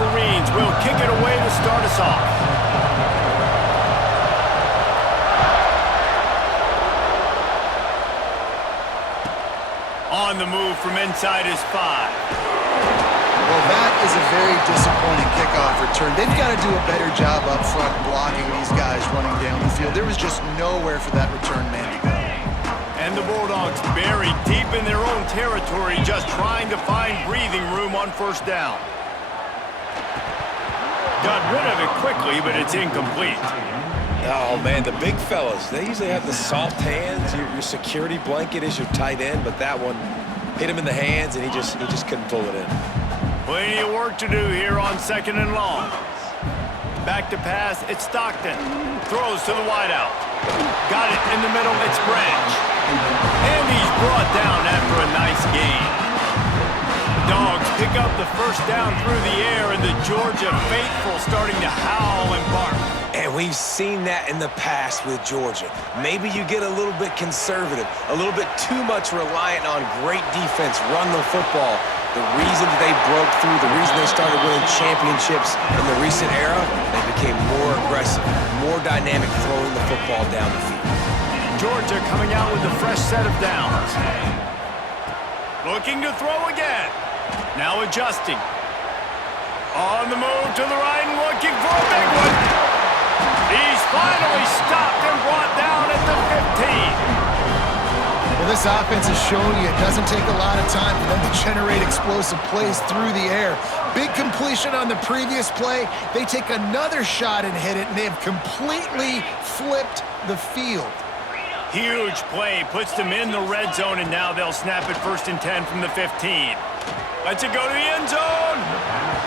Wolverines will kick it away to start us off. On the move from inside his 5. Well, that is a very disappointing kickoff return. They've got to do a better job up front blocking these guys running down the field. There was just nowhere for that return man to go. And the Bulldogs buried deep in their own territory, just trying to find breathing room on first down. Got rid of it quickly, but it's incomplete. Oh, man, the big fellas, they usually have the soft hands. Your security blanket is your tight end, but that one hit him in the hands, and he just couldn't pull it in. Plenty of work to do here on 2nd and long. Back to pass, it's Stockton. Throws to the wideout. Got it in the middle, it's Branch. And he's brought down after a nice gain. The Dogs pick up the first down through the air, and the Georgia faithful starting to howl and bark. And we've seen that in the past with Georgia. Maybe you get a little bit conservative, a little bit too much reliant on great defense, run the football. The reason they broke through, the reason they started winning championships in the recent era, they became more aggressive, more dynamic throwing the football down the field. Georgia coming out with a fresh set of downs. Looking to throw again. Now adjusting. On the move to the right and looking for a big one. He's finally stopped and brought down at the 15. Well, this offense has shown you it doesn't take a lot of time for them to generate explosive plays through the air. Big completion on the previous play. They take another shot and hit it, and they have completely flipped the field. Huge play, puts them in the red zone, and now they'll snap it 1st and 10 from the 15. Lets it go to the end zone,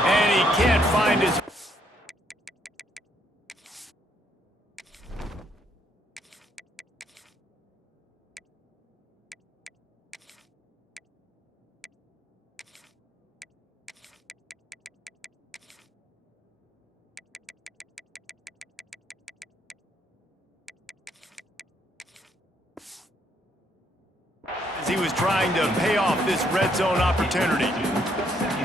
and he can't find his... as he was trying to pay off this red zone opportunity.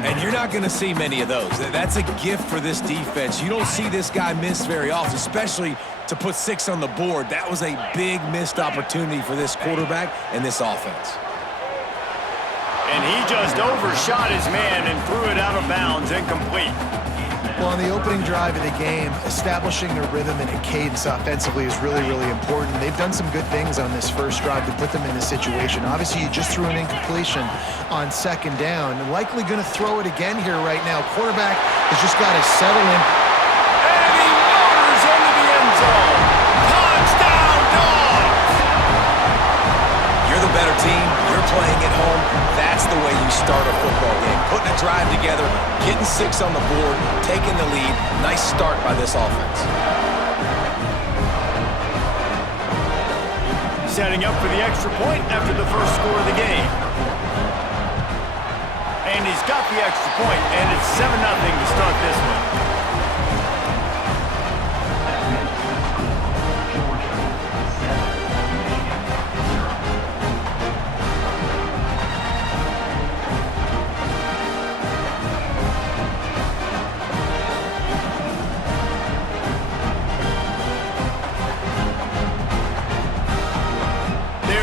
And you're not going to see many of those. That's a gift for this defense. You don't see this guy miss very often, especially to put 6 on the board. That was a big missed opportunity for this quarterback and this offense. And he just overshot his man and threw it out of bounds, incomplete. Well, on the opening drive of the game, establishing a rhythm and a cadence offensively is really, really important. They've done some good things on this first drive to put them in this situation. Obviously, you just threw an incompletion on 2nd down. Likely going to throw it again here right now. Quarterback has just got to settle in. And he motors into the end zone. Touchdown, Dogs! You're the better team. You're playing at home. That's the way you start a football game. Putting a drive together, getting 6 on the board, taking the lead. Nice start by this offense. Setting up for the extra point after the first score of the game. And he's got the extra point, and it's 7-0 to start this one.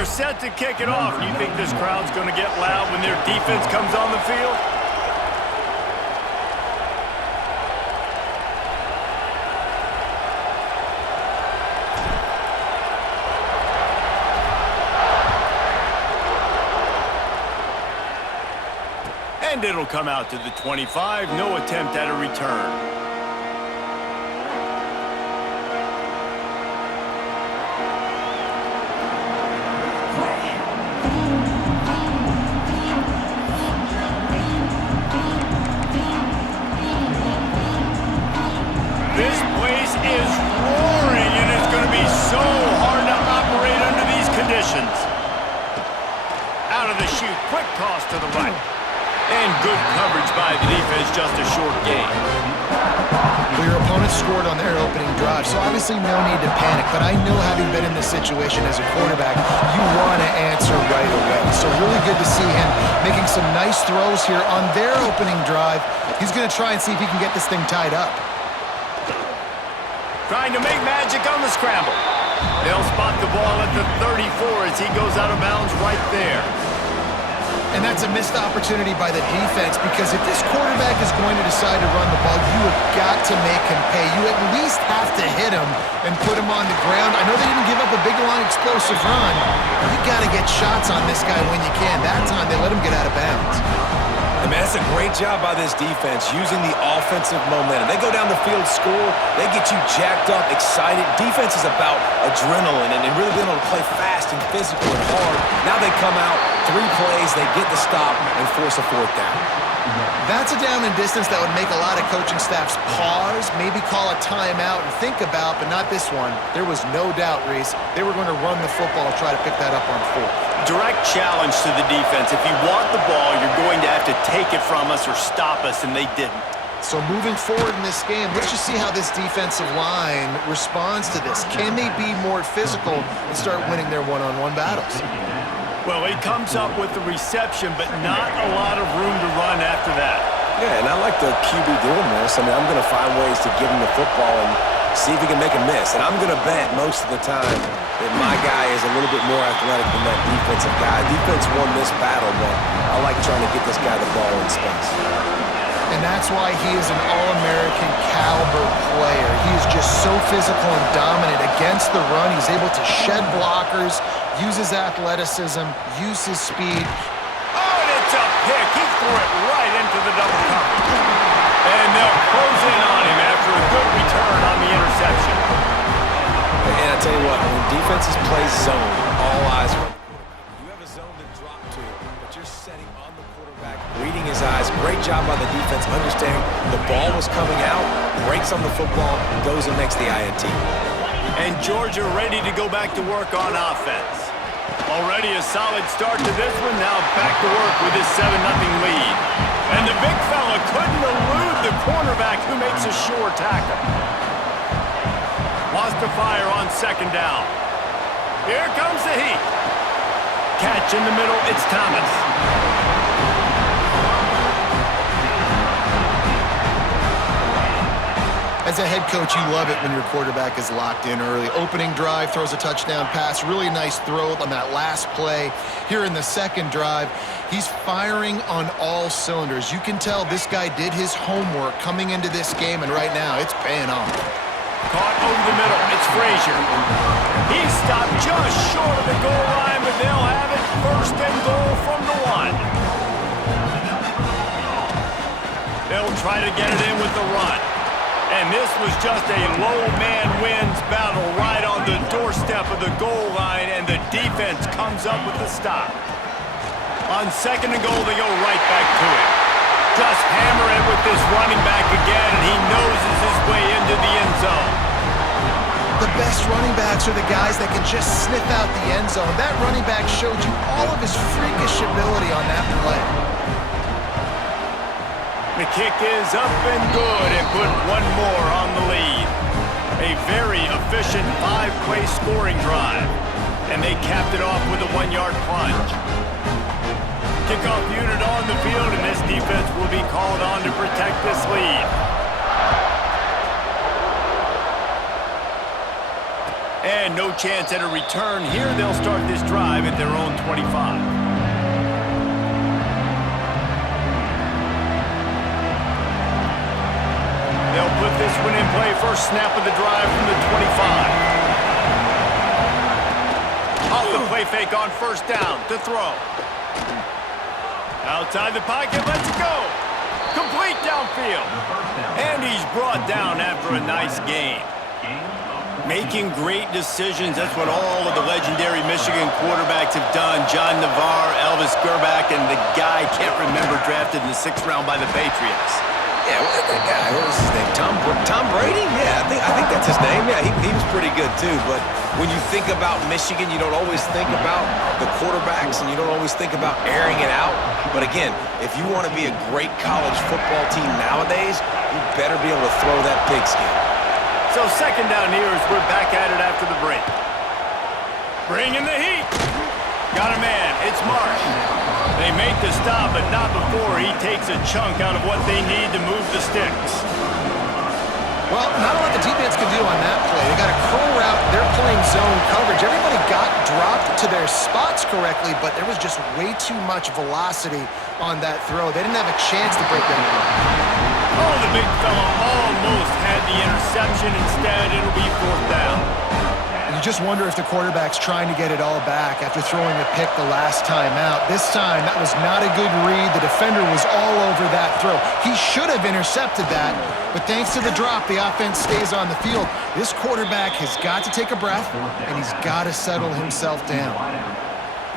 Set to kick it off. You think this crowd's going to get loud when their defense comes on the field? And it'll come out to the 25. No attempt at a return. This place is roaring, and it's going to be so hard to operate under these conditions. Out of the chute, quick toss to the right. And good coverage by the defense, just a short gain. Well, your opponent scored on their opening drive, so obviously no need to panic. But I know, having been in this situation as a quarterback, you want to answer right away. So really good to see him making some nice throws here on their opening drive. He's going to try and see if he can get this thing tied up. Trying to make magic on the scramble. They'll spot the ball at the 34 as he goes out of bounds right there. And that's a missed opportunity by the defense, because if this quarterback is going to decide to run the ball, you have got to make him pay. You at least have to hit him and put him on the ground. I know they didn't give up a big, long, explosive run, but you got to get shots on this guy when you can. That time, they let him get out of bounds. And man, that's a great job by this defense, using the offensive momentum. They go down the field, score, they get you jacked up, excited. Defense is about adrenaline and really being able to play fast and physical and hard. Now they come out, 3 plays, they get the stop and force a 4th down. That's a down and distance that would make a lot of coaching staffs pause, maybe call a timeout and think about, but not this one. There was no doubt, Reese, they were going to run the football and try to pick that up on 4th. Direct challenge to the defense. If you want the ball, you're going to have to take it from us or stop us, and they didn't. So moving forward in this game, let's just see how this defensive line responds to this. Can they be more physical and start winning their one-on-one battles? Well, he comes up with the reception, but not a lot of room to run after that. Yeah, and I like the QB doing this. I mean, I'm going to find ways to give him the football and see if he can make a miss. And I'm going to bet most of the time that my guy is a little bit more athletic than that defensive guy. Defense won this battle, but I like trying to get this guy the ball in space. And that's why he is an All-American caliber player. He is just so physical and dominant against the run. He's able to shed blockers, use his athleticism, use his speed. Oh, and it's a pick. He threw it right into the double coverage. And they'll close in on him after a good return on the interception. And I tell you what, when defenses play zone, all eyes are on the quarterback. You have a zone to drop to, but you're setting on the quarterback, reading his eyes. Great job by the defense, understanding the ball was coming out, breaks on the football, goes and makes the INT. And Georgia ready to go back to work on offense. Already a solid start to this one, now back to work with his 7-0 lead. And the big fella couldn't elude the cornerback who makes a sure tackle. Wants to fire on 2nd down. Here comes the heat. Catch in the middle, it's Thomas. As a head coach, you love it when your quarterback is locked in early. Opening drive, throws a touchdown pass, really nice throw on that last play. Here in the 2nd drive, he's firing on all cylinders. You can tell this guy did his homework coming into this game, and right now it's paying off. Caught over the middle, it's Frazier. He's stopped just short of the goal line, but they'll have it 1st and goal from the 1. They'll try to get it in with the run. And this was just a low man wins battle right on the doorstep of the goal line, and the defense comes up with the stop. On 2nd and goal, they go right back to it. Just hammer it with this running back again, and he noses his way into the end zone. The best running backs are the guys that can just sniff out the end zone. That running back showed you all of his freakish ability on that play. The kick is up and good, and put one more on the lead. A very efficient 5-play scoring drive. And they capped it off with a 1-yard plunge. Kickoff unit on the field, and this defense will be called on to protect this lead. And no chance at a return here. They'll start this drive at their own 25. They'll put this one in play. First snap of the drive from the 25. Off the play fake on 1st down to throw. Outside the pocket, let's go. Complete downfield. And he's brought down after a nice gain. Making great decisions, that's what all of the legendary Michigan quarterbacks have done. John Navarre, Elvis Grbac, and the guy, can't remember, drafted in the 6th round by the Patriots. Yeah, what that guy? What was his name? Tom Brady? Yeah, I think that's his name. Yeah, he was pretty good too. But when you think about Michigan, you don't always think about the quarterbacks, and you don't always think about airing it out. But again, if you want to be a great college football team nowadays, you better be able to throw that pigskin. So second down here as we're back at it after the break. Bringing the heat. Got a man. It's Marsh. They make the stop, but not before he takes a chunk out of what they need to move the sticks. Well, not a lot the defense could do on that play. They got a curl route. They're playing zone coverage. Everybody got dropped to their spots correctly, but there was just way too much velocity on that throw. They didn't have a chance to break that down. Oh, the big fella almost had the interception. Instead, it'll be fourth down. You just wonder if the quarterback's trying to get it all back after throwing a pick the last time out. This time, that was not a good read. The defender was all over that throw. He should have intercepted that, but thanks to the drop, the offense stays on the field. This quarterback has got to take a breath, and he's got to settle himself down.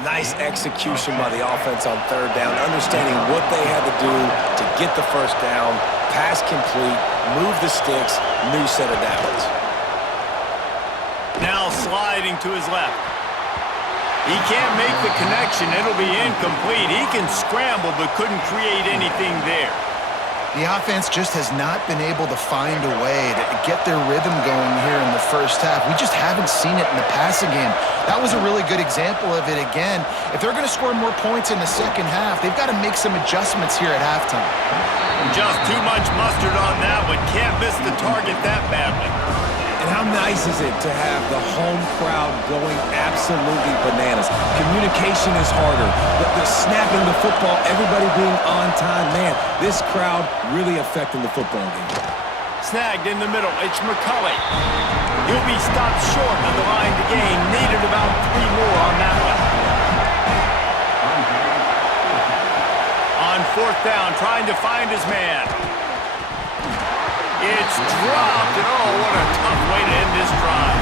Nice execution by the offense on third down, understanding what they had to do to get the first down, pass complete, move the sticks, new set of downs. Now sliding to his left. He can't make the connection. It'll be incomplete. He can scramble, but couldn't create anything there. The offense just has not been able to find a way to get their rhythm going here in the first half. We just haven't seen it in the passing game. That was a really good example of it again. If they're going to score more points in the second half, they've got to make some adjustments here at halftime. Just too much mustard on that one. Can't miss the target that badly. And how nice is it to have the home crowd going absolutely bananas? Communication is harder. The snapping the football, everybody being on time. Man, this crowd really affecting the football game. Snagged in the middle. It's McCulley. He'll be stopped short of the line to gain. Needed about 3 more on that one. On fourth down, trying to find his man. It's dropped, and oh, what a tough way to end this drive.